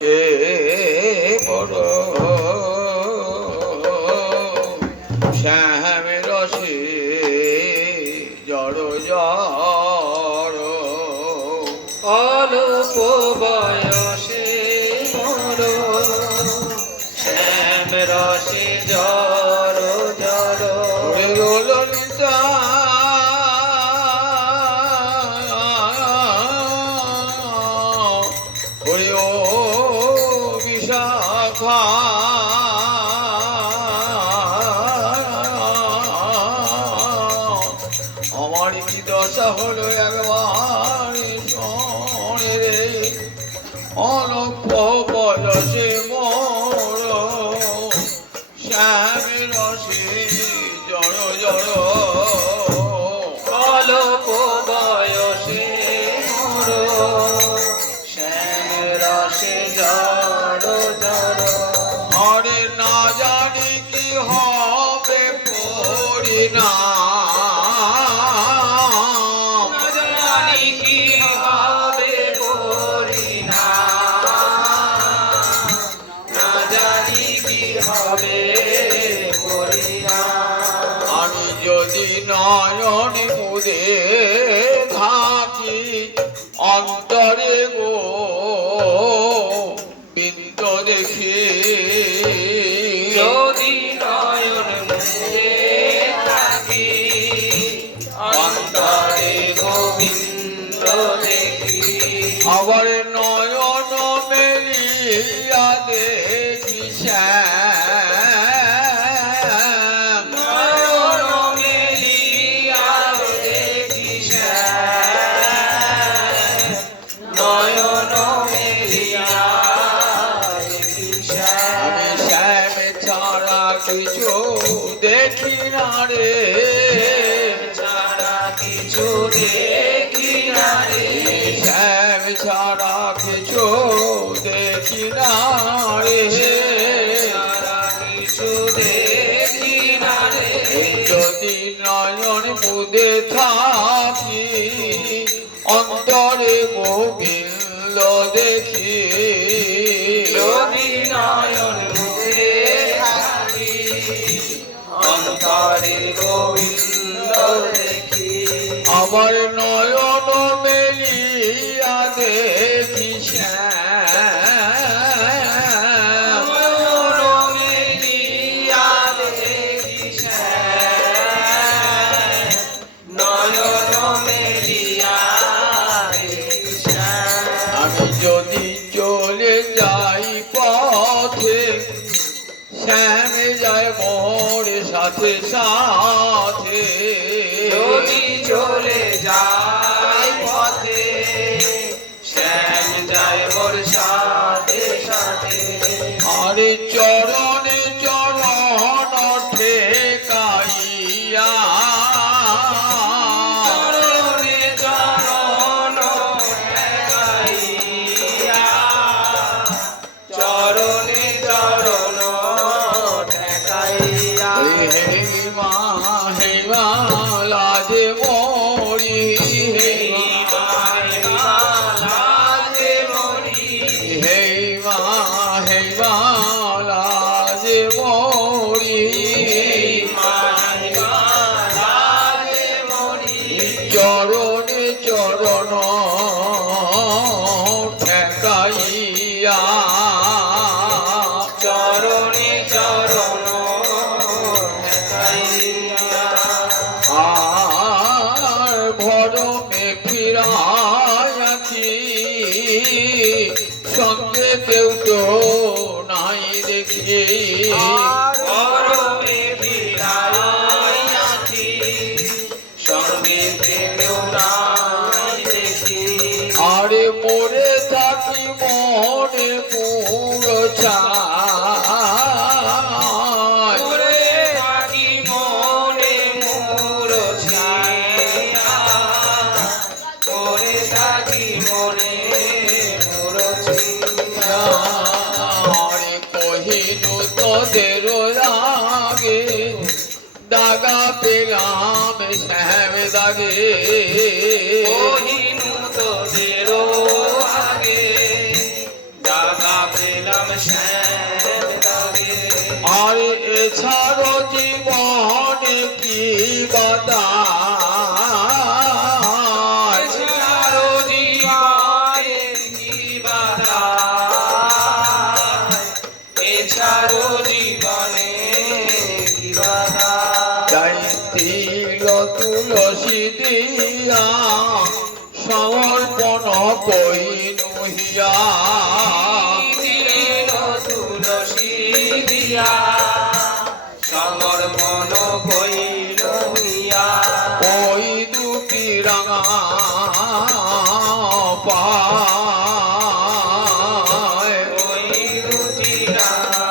বড় শ্যাম রসে জড় জড় অল্প বয়সে বড় শ্যাম রসে জড় জড় ললিতা আমার কি দশা হলো একবার শোনে রে অল্প বয়সে মোর শ্যাম রসে জড় জড় অল্প বয়সে মোর শ্যাম রসে জড় জড় আরে না জানি কি হবে পরিণাম জানি কি হবে পরিণাম না জানি কি হবে পরিণাম আমি যদি নয়ন মুদে থাকি অন্তরে গো বিন্দ দেখি যদি নয়ন মুদে থাকি অন্তরে গোবিন্দ দেখি আবার নয়ন মেলিয়া দেখি শ্যাম নয়ন মেলিয়া দেখি শ্যাম নয়ন মেলিয়া দেখি আমি শ্যাম শ্যাম ছাড়া কিছু দেখি না রে ছাড়া কিছু দেখি না রে শ্যাম ছাড়া কিছু দেখি না রে ছাড়া কিছু দেখি না রে যদি নয়ন মুদে থাকি অন্তরে গোবিন্দ দেখি যদি নয়ন মুদে থাকি অন্তরে গোবিন্দ দেখি আবার নয়ন মেলিয়া দেখি শ্যাম নয়ন মেলিয়া দেখি শ্যাম নয়ন মেলিয়া দেখি শ্যাম আমি যদি চলে যাই পথে শ্যাম যায় মোর সাথে সাথে যদি চলে যায় পথে শ্যাম যায় মোর সাথে সাথে আরে চরণে চরণ ঠেকাইয়া চরণে চরণ ঠেকাইয়া চরণে চরণ ঠেকাইয়া হে মা লাজে মরি হে লাজে মরি হে মা লাজে মরি লাজে মরি চরণে চরণ ঠেকাইয়া চরণে চরণ ঠেকাইয়া আর ভরমে ফিরায়াছি সঙ্গে কেউ তো নাই দেখি গরমে বিরাইয়াছি সঙ্গে কেউ নাই দেখি আরে মরে থাকি মনে পুরো চাই ওরে থাকি মনে মোর ছায়া ওরে থাকি মনে মোর ছায়া আরে কহিনু তোদের রাগে দাগা পেলাম শ্যাম দাগে কহিনু তোদের আগে দাগা সাজলাম শ্যাম দাগে আর এছাড়ো জীবনে কি বাদায় এছাড়ো জীবনে কি বাদায় এছাড়ো জীবনে কি বাদায় যাই তিল তুলসী দিয়া সমর্পণ কইনু হিয়া তিল তুলসী দিয়া সমর্পণ কইল হিয়া ওই দুটি রাঙা পায় ওই দুটি রাঙা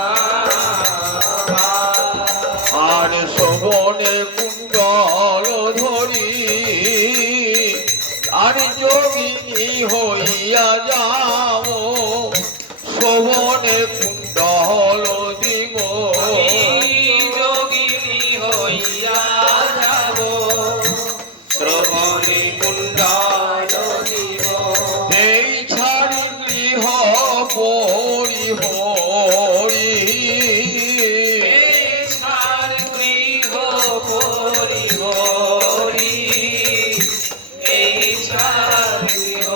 আর শোভনে কুণ্ডল ধরি আর যোগিনী হইয়া যাও শোভনে কুণ্ডল দিব যোগিনী হইয়া যাব শ্রবণে কুণ্ডল দিব এই ছাড়ি গৃহ পরি হই ছাড় গৃহ পরি হরি এই ছাড় গৃহ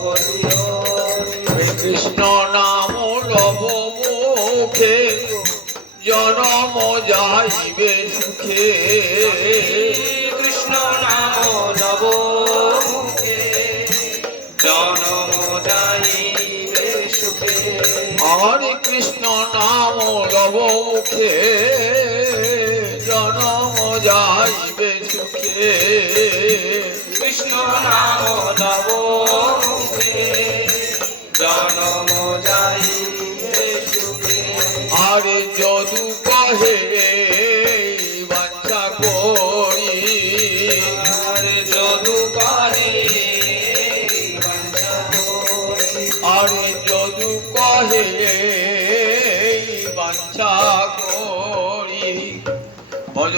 পরি হরি কৃষ্ণ নাম লব মুখে জনম যাইবে সুখে কৃষ্ণ নাম নব মুখে জনম যাইবে সুখে হরে কৃষ্ণ নাম লব মুখে জনম যাইবে সুখে কৃষ্ণ নাম নব মুখে জনম যাইবে সুখে আরে যদু কহে বাঞ্ছা করি আর যদু কহে বাঞ্ছা করি আরে যদু কহে বাঞ্ছা করি ভজ